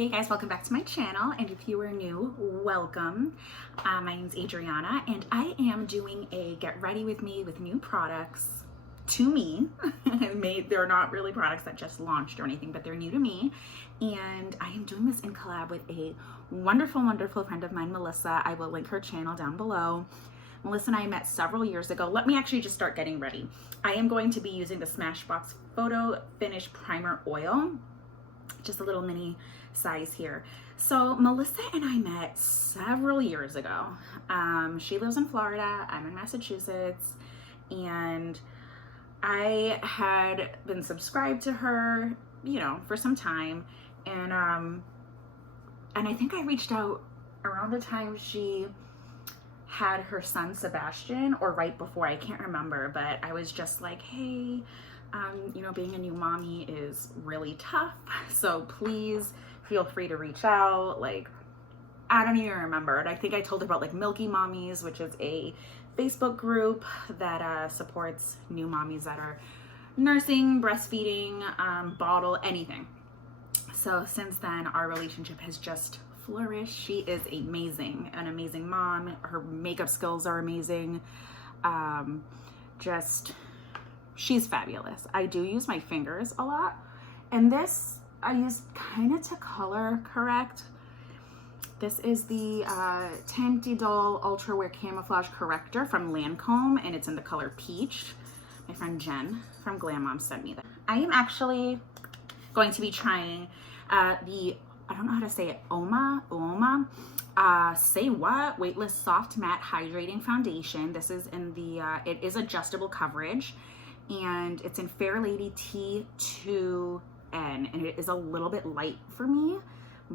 Hey guys, welcome back to my channel, and if you are new, welcome. My name's Adriana, and I am doing a get ready with me with new products to me. They're not really products that just launched or anything, but they're new to me, and I am doing this in collab with a wonderful, wonderful friend of mine, Melissa. I will link her channel down below. Melissa and I met several years ago. Let me actually just start getting ready. I am going to be using the Smashbox Photo Finish Primer Oil, just a little mini size here. So Melissa and I met several years ago. She lives in Florida, I'm in Massachusetts, and I had been subscribed to her, for some time, and I think I reached out around the time she had her son Sebastian, or right before, I can't remember, but I was just like, hey, being a new mommy is really tough, so please feel free to reach out. Like, I don't even remember. And I think I told her about like Milky Mommies, which is a Facebook group that supports new mommies that are nursing, breastfeeding, bottle, anything. So since then, our relationship has just flourished. She is amazing, an amazing mom. Her makeup skills are amazing. She's fabulous. I do use my fingers a lot, and this I use kind of to color correct. This is the Teint Idole Ultra Wear Camouflage Corrector from Lancome, and it's in the color Peach. My friend Jen from Glam Mom sent me that. I am actually going to be trying I don't know how to say it, Uoma Say What Weightless Soft Matte Hydrating Foundation. This is in the, it is adjustable coverage, and it's in Fair Lady T2N, and it is a little bit light for me,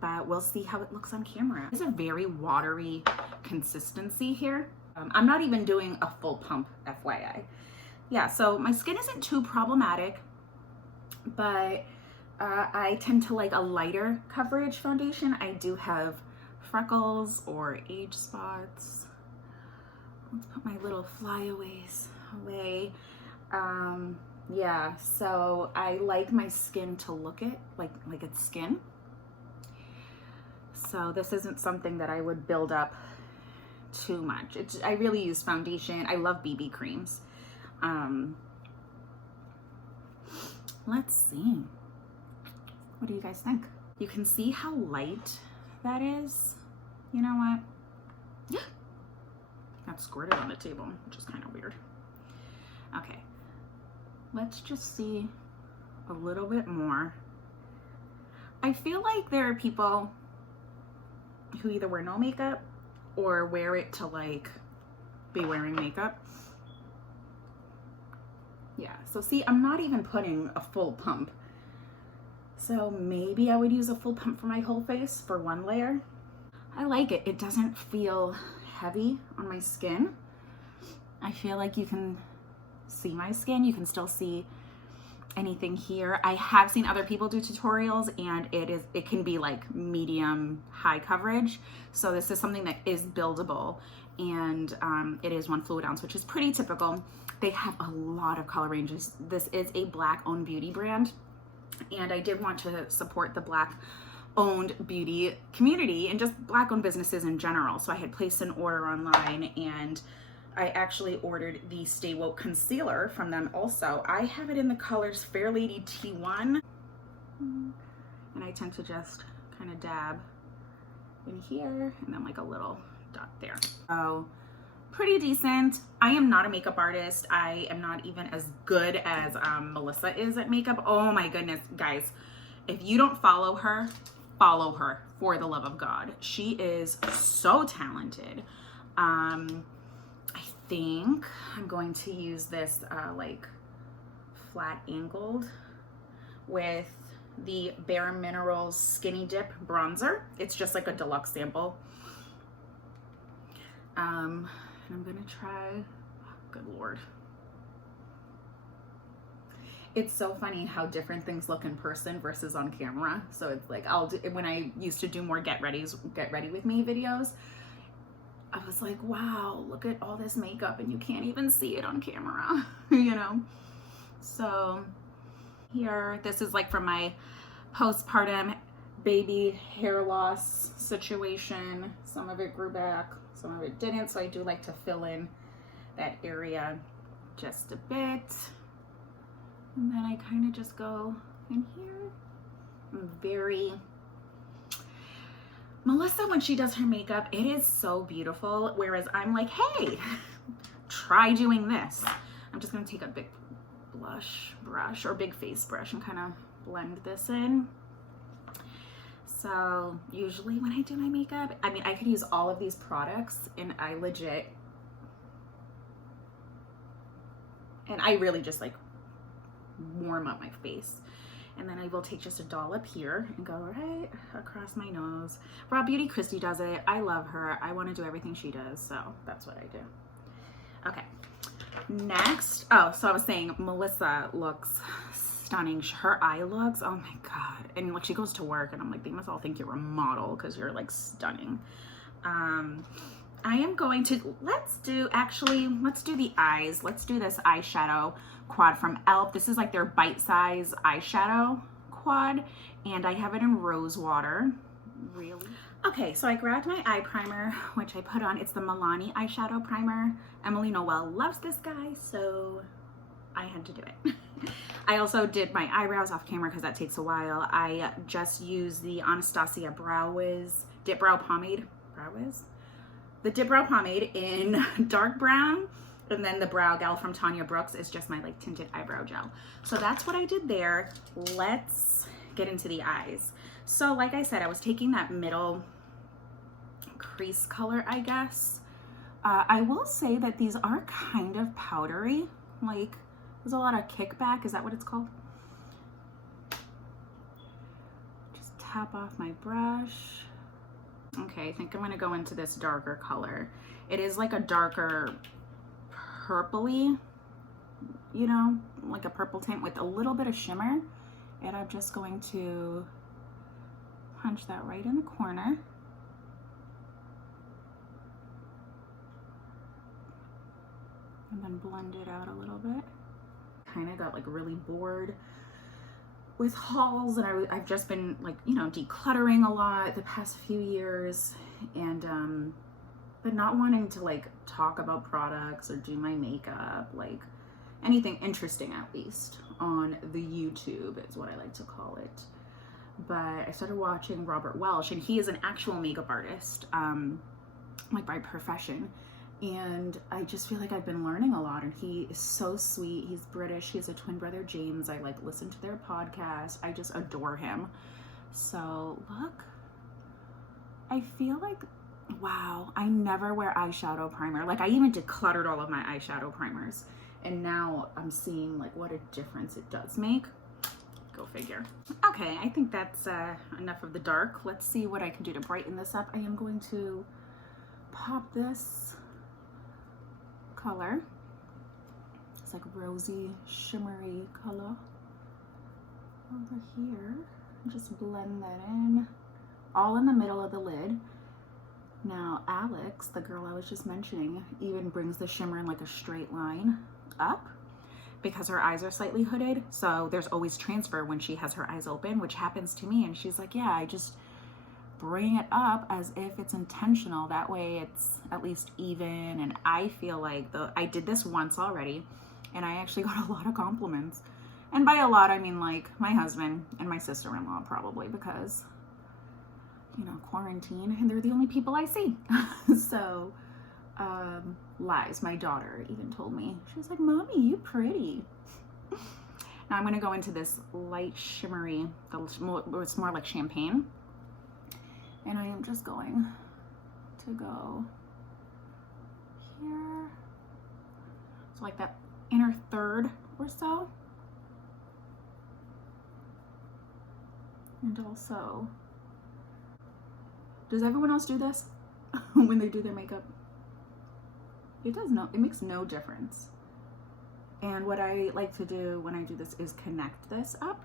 but we'll see how it looks on camera. It's a very watery consistency here. I'm not even doing a full pump, FYI. Yeah, so my skin isn't too problematic, but I tend to like a lighter coverage foundation. I do have freckles or age spots. Let's put my little flyaways away. Yeah, so I like my skin to look like it's skin. So this isn't something that I would build up too much. I really use foundation. I love BB creams. Let's see. What do you guys think? You can see how light that is. You know what? That squirted on the table, which is kind of weird. Okay. Let's just see a little bit more. I feel like there are people who either wear no makeup or wear it to like be wearing makeup. Yeah, so see, I'm not even putting a full pump. So maybe I would use a full pump for my whole face for one layer. I like it. It doesn't feel heavy on my skin. I feel like you can see my skin. You can still see anything here. I have seen other people do tutorials, and it can be like medium high coverage. So this is something that is buildable, and it is 1 fluid ounce, which is pretty typical. They have a lot of color ranges. This is a Black owned beauty brand, and I did want to support the Black owned beauty community and just Black owned businesses in general. So I had placed an order online, and I actually ordered the Stay Woke concealer from them also. I have it in the colors Fair Lady T1, and I tend to just kind of dab in here and then like a little dot there. So pretty decent. I am not a makeup artist. I am not even as good as Melissa is at makeup. Oh my goodness, guys. If you don't follow her for the love of God. She is so talented. I think I'm going to use this like flat angled with the Bare Minerals Skinny Dip bronzer. It's just like a deluxe sample. And I'm gonna try, good Lord. It's so funny how different things look in person versus on camera. So it's like, when I used to do more get ready with me videos, I was like, wow, look at all this makeup and you can't even see it on camera, So here, this is like from my postpartum baby hair loss situation. Some of it grew back, some of it didn't. So I do like to fill in that area just a bit. And then I kind of just go in here. I'm very... Melissa, when she does her makeup, it is so beautiful. Whereas I'm like, hey, try doing this. I'm just gonna take a big blush brush or big face brush and kind of blend this in. So usually when I do my makeup, I mean, I could use all of these products and I really just like warm up my face. And then I will take just a dollop here and go right across my nose. Raw Beauty Christy does it. I love her. I want to do everything she does, so that's what I do. Okay, next. Oh, so I was saying Melissa looks stunning. Her eye looks, oh my God. And like she goes to work and I'm like, they must all think you're a model because you're like stunning. I am going to, let's do the eyes. Let's do this eyeshadow quad from e.l.f. This is like their bite-size eyeshadow quad, and I have it in rose water. Really? Okay, so I grabbed my eye primer, which I put on. It's the Milani eyeshadow primer. Emily Noel loves this guy, so I had to do it. I also did my eyebrows off camera because that takes a while. I just used the Anastasia Brow Wiz Dip Brow Pomade. The Dip Brow Pomade in dark brown, and then the Brow Gal from Tanya Brooks is just my like tinted eyebrow gel. So that's what I did there. Let's get into the eyes. So like I said, I was taking that middle crease color, I guess. I will say that these are kind of powdery. Like there's a lot of kickback. Is that what it's called? Just tap off my brush. Okay, I think I'm gonna go into this darker color. It is like a darker purpley, you know, like a purple tint with a little bit of shimmer. And I'm just going to punch that right in the corner. And then blend it out a little bit. Kind of got like really bored with hauls, and I've just been like, you know, decluttering a lot the past few years, and but not wanting to like talk about products or do my makeup, like anything interesting at least on the YouTube is what I like to call it. But I started watching Robert Welsh, and he is an actual makeup artist, like by profession. And I just feel like I've been learning a lot, and he is so sweet. He's British. He has a twin brother, James. I like listen to their podcast. I just adore him. So look, I feel like, wow, I never wear eyeshadow primer. Like I even decluttered all of my eyeshadow primers, and now I'm seeing like what a difference it does make. Go figure. Okay, I think that's enough of the dark. Let's see what I can do to brighten this up. I am going to pop this color. It's like rosy, shimmery color over here. Just blend that in, all in the middle of the lid. Now Alex, the girl I was just mentioning, even brings the shimmer in like a straight line up because her eyes are slightly hooded. So there's always transfer when she has her eyes open, which happens to me. And she's like, yeah, I just bring it up as if it's intentional. That way it's at least even. And I feel like I did this once already, and I actually got a lot of compliments. And by a lot, I mean like my husband and my sister-in-law probably, because, you know, quarantine, and they're the only people I see. So, Lies, my daughter, even told me, she was like, Mommy, you pretty. Now I'm going to go into this light shimmery, it's more like champagne. And I am just going to go here. So like that inner third or so. And also, does everyone else do this when they do their makeup? It makes no difference. And what I like to do when I do this is connect this up.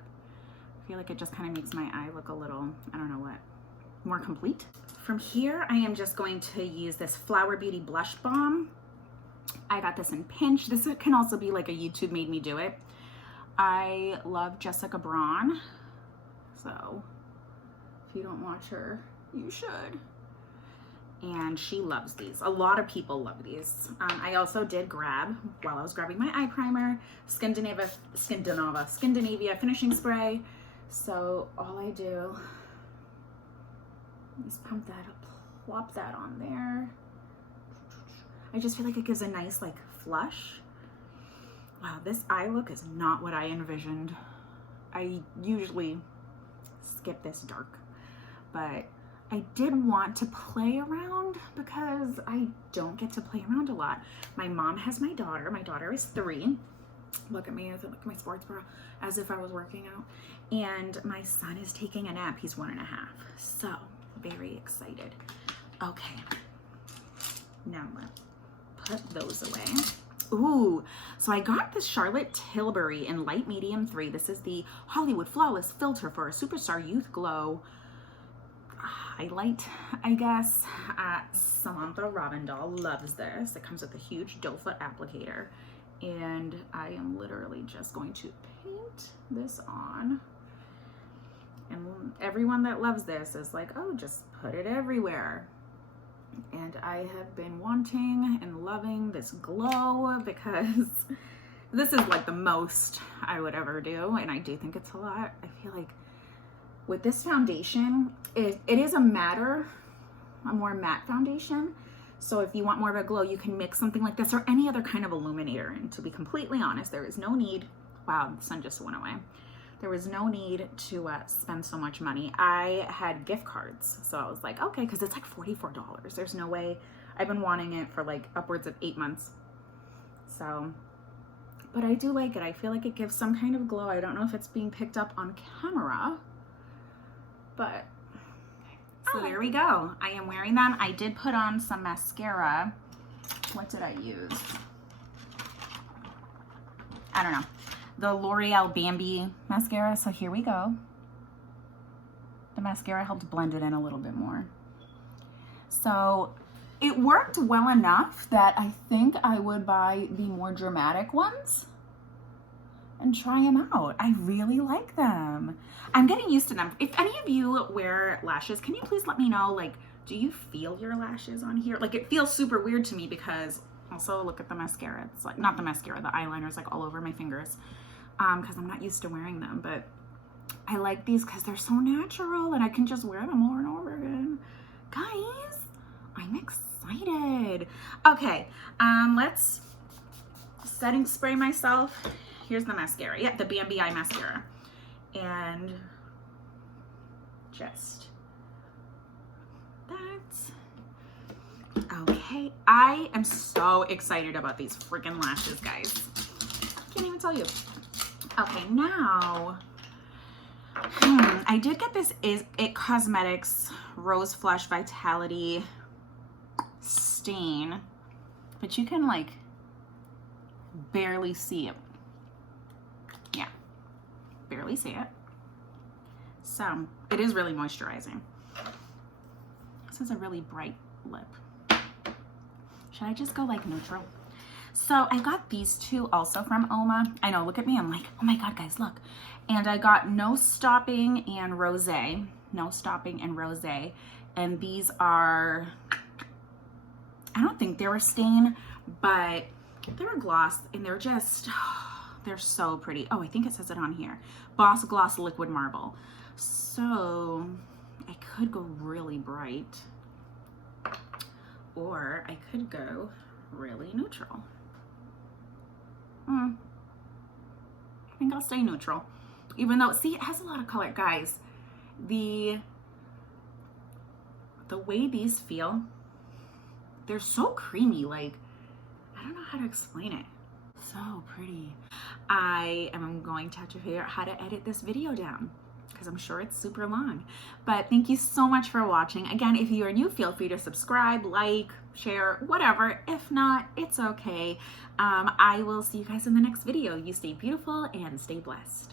I feel like it just kind of makes my eye look a little, I don't know what, more complete. From here, I am just going to use this Flower Beauty Blush Balm. I got this in Pinch. This can also be like a YouTube made me do it. I love Jessica Braun, so If you don't watch her, you should. And she loves these. A lot of people love these. I also did grab, while I was grabbing my eye primer, Scandinavia finishing spray. So all I do is pump that up, plop that on there. I just feel like it gives a nice like flush. Wow, this eye look is not what I envisioned. I usually skip this dark, but I did want to play around because I don't get to play around a lot. My mom has my daughter. My daughter is 3. Look at me, look at my sports bra, as if I was working out. And my son is taking a nap. He's 1.5. So very excited. Okay, now let's put those away. Ooh, so I got this Charlotte Tilbury in light medium 3. This is the Hollywood Flawless Filter for a Superstar Youth Glow highlight, I guess. Samantha Ravindal loves this. It comes with a huge doe foot applicator. And I am literally just going to paint this on. And everyone that loves this is like, oh, just put it everywhere. And I have been wanting and loving this glow because this is like the most I would ever do. And I do think it's a lot. I feel like with this foundation, it is a more matte foundation. So if you want more of a glow, you can mix something like this or any other kind of illuminator. And to be completely honest, there is no need. Wow, the sun just went away. There was no need to spend so much money. I had gift cards, so I was like, okay, because it's like $44. There's no way. I've been wanting it for like upwards of 8 months. So, but I do like it. I feel like it gives some kind of glow. I don't know if it's being picked up on camera, but so there we go. I am wearing them. I did put on some mascara. What did I use? I don't know. The L'Oreal Bambi mascara. So here we go. The mascara helped blend it in a little bit more. So it worked well enough that I think I would buy the more dramatic ones and try them out. I really like them. I'm getting used to them. If any of you wear lashes, can you please let me know, like, do you feel your lashes on here? Like, it feels super weird to me because also look at the mascara. It's like, not the mascara, the eyeliner is like all over my fingers because I'm not used to wearing them, but I like these because they're so natural and I can just wear them over and over again. Guys, I'm excited. Okay, let's setting spray myself. Here's the mascara. Yeah, the Bambi Eye Mascara. And just that. Okay, I am so excited about these freaking lashes, guys. Can't even tell you. Okay, now, I did get this IMAN Cosmetics Rose Flush Vitality Stain, but you can like barely see it. Yeah, barely see it. So it is really moisturizing. This is a really bright lip. Should I just go like neutral? So I got these two also from Uoma. I know, look at me. I'm like, oh my God, guys, look. And I got No Stopping and Rosé. No Stopping and Rosé. And these are, I don't think they were stain, but they're a gloss and they're just, they're so pretty. Oh, I think it says it on here. Boss Gloss Liquid Marble. So I could go really bright or I could go really neutral. I think I'll stay neutral. Even though, see, it has a lot of color. Guys, the way these feel, they're so creamy. Like, I don't know how to explain it. So pretty. I am going to have to figure out how to edit this video down because I'm sure it's super long. But thank you so much for watching. Again, if you are new, feel free to subscribe, like, share, whatever. If not, it's okay. I will see you guys in the next video. You stay beautiful and stay blessed.